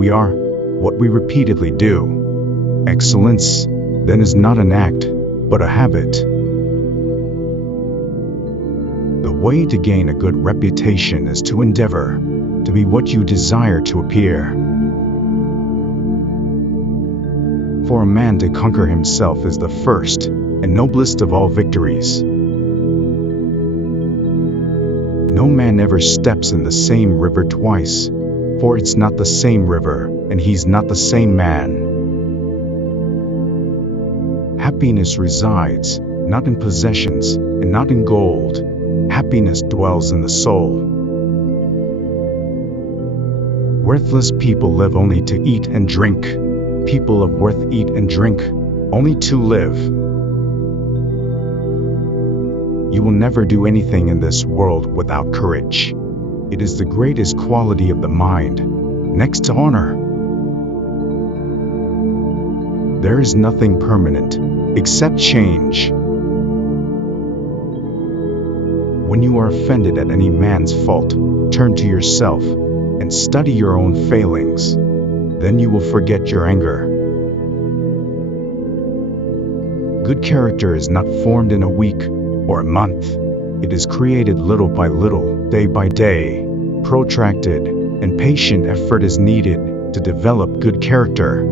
we are what we repeatedly do. Excellence, then, is not an act, but a habit. The way to gain a good reputation is to endeavor to be what you desire to appear. For a man to conquer himself is the first and noblest of all victories. No man ever steps in the same river twice, for it's not the same river, and he's not the same man. Happiness resides not in possessions and not in gold. Happiness dwells in the soul. Worthless people live only to eat and drink. People of worth eat and drink only to live. You will never do anything in this world without courage. It is the greatest quality of the mind, next to honor. There is nothing permanent except change. When you are offended at any man's fault, turn to yourself and study your own failings. Then you will forget your anger. Good character is not formed in a week or a month. It is created little by little, day by day. Protracted and patient effort is needed to develop good character.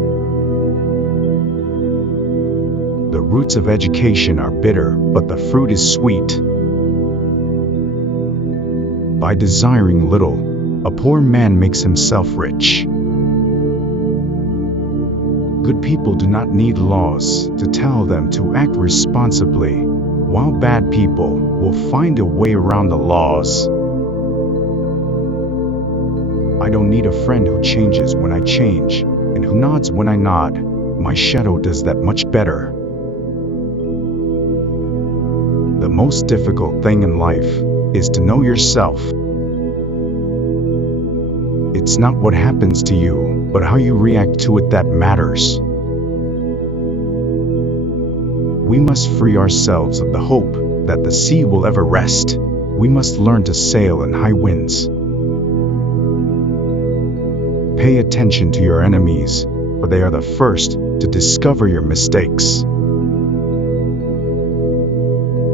The roots of education are bitter, but the fruit is sweet. By desiring little, a poor man makes himself rich. Good people do not need laws to tell them to act responsibly, while bad people will find a way around the laws. I don't need a friend who changes when I change, and who nods when I nod. My shadow does that much better. The most difficult thing in life is to know yourself. It's not what happens to you, but how you react to it that matters. We must free ourselves of the hope that the sea will ever rest. We must learn to sail in high winds. Pay attention to your enemies, for they are the first to discover your mistakes.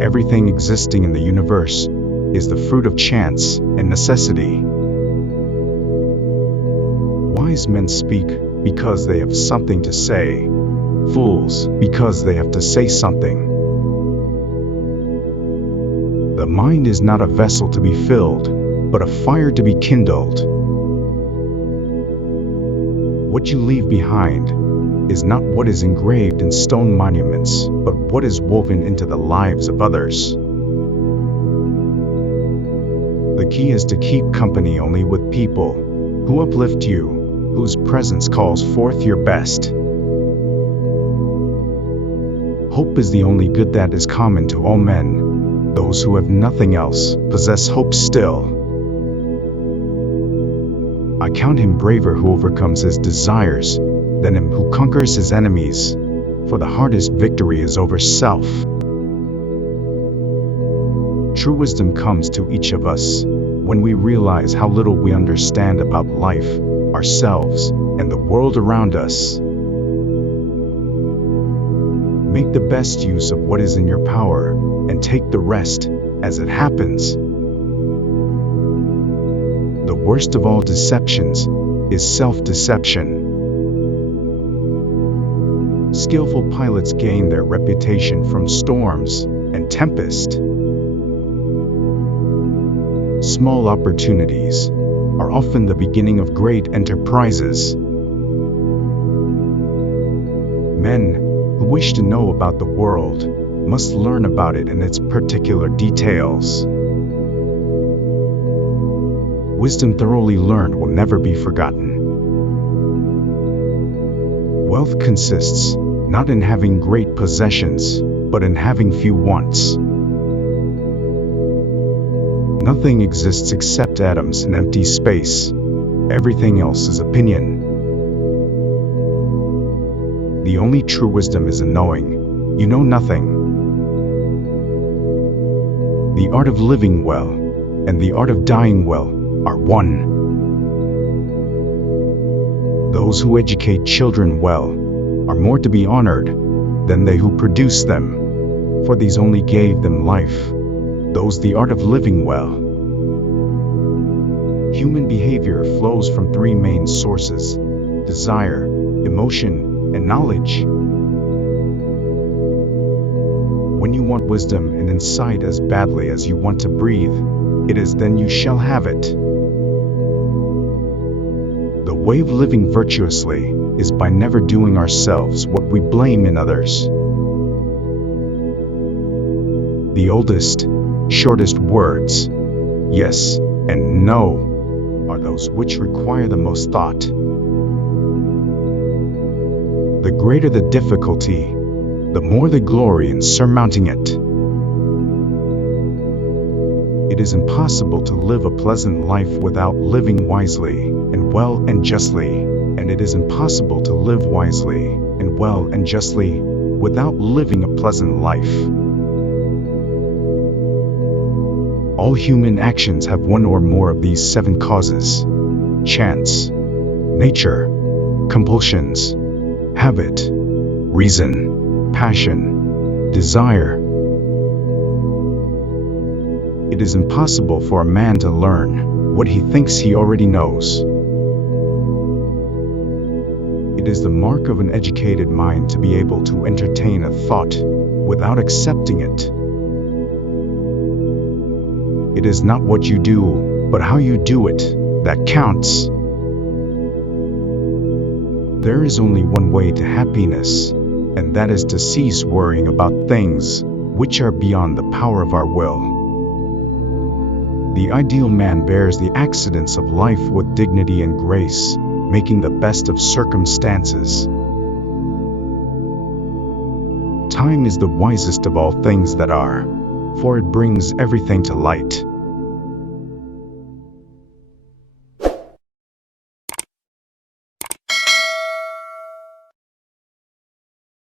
Everything existing in the universe is the fruit of chance and necessity. Wise men speak because they have something to say. Fools because they have to say something. The mind is not a vessel to be filled, but a fire to be kindled. What you leave behind is not what is engraved in stone monuments, but what is woven into the lives of others. The key is to keep company only with people who uplift you, whose presence calls forth your best. Hope is the only good that is common to all men. Those who have nothing else possess hope still. I count him braver who overcomes his desires than him who conquers his enemies, for the hardest victory is over self. True wisdom comes to each of us when we realize how little we understand about life, ourselves, and the world around us. Make the best use of what is in your power, and take the rest as it happens. The worst of all deceptions is self-deception. Skillful pilots gain their reputation from storms and tempest. Small opportunities are often the beginning of great enterprises. Men who wish to know about the world must learn about it in its particular details. Wisdom thoroughly learned will never be forgotten. Wealth consists not in having great possessions, but in having few wants. Nothing exists except atoms and empty space. Everything else is opinion. The only true wisdom is in knowing you know nothing. The art of living well and the art of dying well are one. Those who educate children well are more to be honored than they who produce them, for these only gave them life, those the art of living well. Human behavior flows from three main sources: desire, emotion, and knowledge. When you want wisdom and insight as badly as you want to breathe, it is then you shall have it. The way of living virtuously is by never doing ourselves what we blame in others. The oldest, shortest words, yes and no, are those which require the most thought. The greater the difficulty, the more the glory in surmounting it. It is impossible to live a pleasant life without living wisely and well and justly, and it is impossible to live wisely and well and justly without living a pleasant life. All human actions have one or more of these seven causes: chance, nature, compulsions, habit, reason, passion, desire. It is impossible for a man to learn what he thinks he already knows. It is the mark of an educated mind to be able to entertain a thought without accepting it. It is not what you do, but how you do it, that counts. There is only one way to happiness, and that is to cease worrying about things which are beyond the power of our will. The ideal man bears the accidents of life with dignity and grace, making the best of circumstances. Time is the wisest of all things that are, for it brings everything to light.